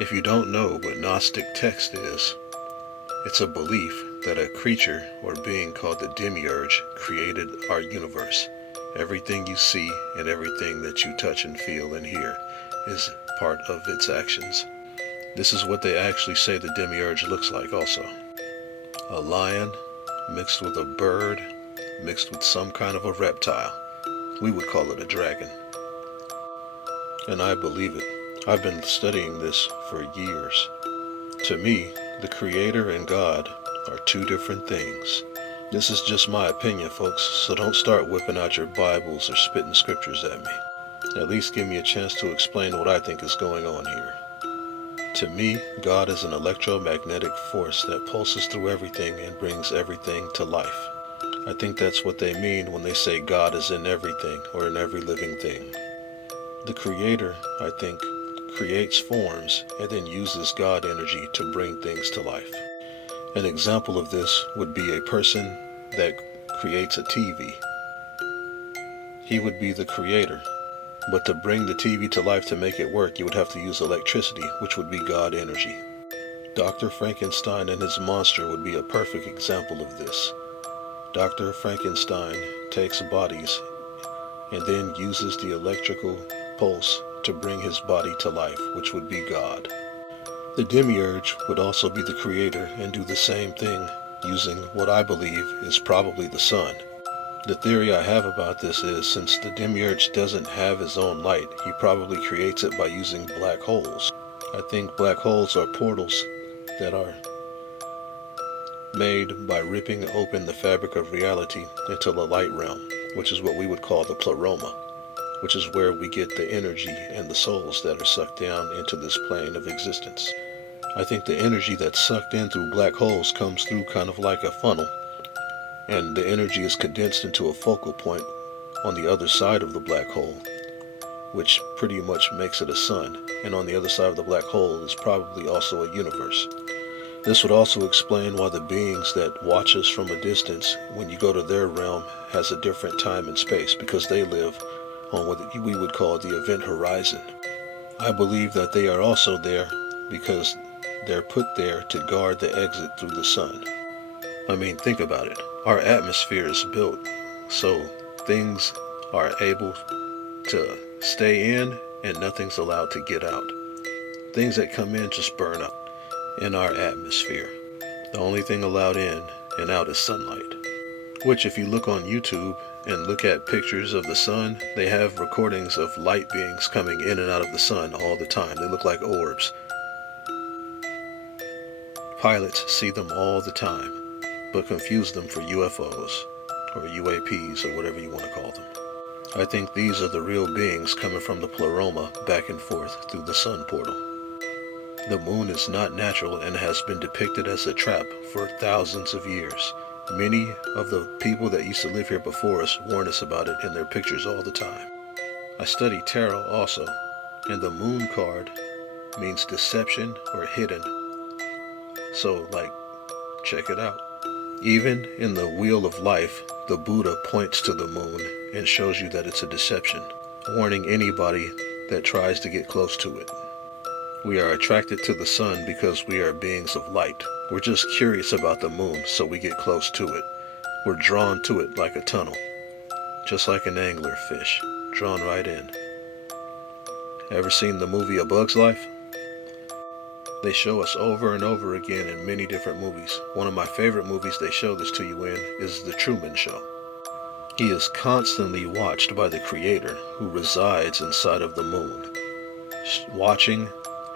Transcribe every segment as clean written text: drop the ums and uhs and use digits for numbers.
If you don't know what Gnostic text is, it's a belief that a creature or being called the Demiurge created our universe. Everything you see and everything that you touch and feel and hear is part of its actions. This is what they actually say the Demiurge looks like also. A lion mixed with a bird, mixed with some kind of a reptile. We would call it a dragon. And I believe it. I've been studying this for years. To me, the Creator and God are two different things. This is just my opinion, folks, so don't start whipping out your Bibles or spitting scriptures at me. At least give me a chance to explain what I think is going on here. To me, God is an electromagnetic force that pulses through everything and brings everything to life. I think that's what they mean when they say God is in everything or in every living thing. The Creator, I think, creates forms and then uses God energy to bring things to life. An example of this would be a person that creates a TV. He would be the creator, but to bring the TV to life to make it work, you would have to use electricity, which would be God energy. Dr. Frankenstein and his monster would be a perfect example of this. Dr. Frankenstein takes bodies and then uses the electrical pulse to bring his body to life, which would be God. The Demiurge would also be the creator and do the same thing using what I believe is probably the sun. The theory I have about this is since the Demiurge doesn't have his own light, he probably creates it by using black holes. I think black holes are portals that are made by ripping open the fabric of reality into the light realm, which is what we would call the pleroma, which is where we get the energy and the souls that are sucked down into this plane of existence. I think the energy that's sucked in through black holes comes through kind of like a funnel, and the energy is condensed into a focal point on the other side of the black hole, which pretty much makes it a sun, and on the other side of the black hole is probably also a universe. This would also explain why the beings that watch us from a distance, when you go to their realm, has a different time and space, because they live on what we would call the event horizon. I believe that they are also there because they're put there to guard the exit through the sun. I mean, think about it. Our atmosphere is built so things are able to stay in and nothing's allowed to get out. Things that come in just burn up in our atmosphere. The only thing allowed in and out is sunlight, which if you look on YouTube and look at pictures of the sun, they have recordings of light beings coming in and out of the sun all the time. They look like orbs. Pilots see them all the time, but confuse them for UFOs or UAPs or whatever you want to call them. I think these are the real beings coming from the pleroma back and forth through the sun portal. The moon is not natural and has been depicted as a trap for thousands of years. Many of the people that used to live here before us warn us about it in their pictures all the time. I study tarot also, and the moon card means deception or hidden. So, check it out. Even in the Wheel of Life, the Buddha points to the moon and shows you that it's a deception, warning anybody that tries to get close to it. We are attracted to the sun because we are beings of light. We're just curious about the moon, so we get close to it. We're drawn to it like a tunnel, just like an angler fish, drawn right in. Ever seen the movie A Bug's Life? They show us over and over again in many different movies. One of my favorite movies they show this to you in is The Truman Show. He is constantly watched by the Creator who resides inside of the moon, watching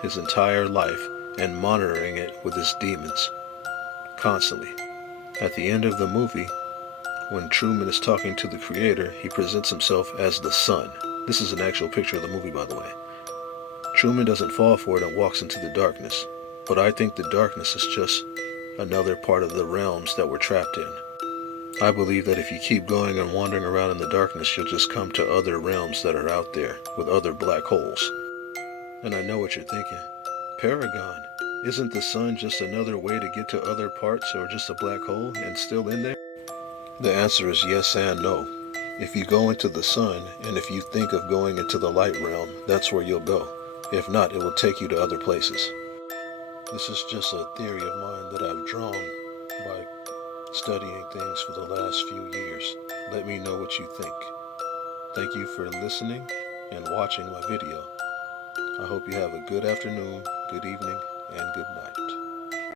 his entire life and monitoring it with his demons constantly. At the end of the movie, when Truman is talking to the Creator, he presents himself as the sun. This is an actual picture of the movie, by the way. Truman doesn't fall for it and walks into the darkness, but I think the darkness is just another part of the realms that we're trapped in. I believe that if you keep going and wandering around in the darkness, you'll just come to other realms that are out there with other black holes. And I know what you're thinking. Paragon, isn't the sun just another way to get to other parts or just a black hole and still in there? The answer is yes and no. If you go into the sun and if you think of going into the light realm, that's where you'll go. If not, it will take you to other places. This is just a theory of mine that I've drawn by studying things for the last few years. Let me know what you think. Thank you for listening and watching my video. I hope you have a good afternoon, good evening, and good night.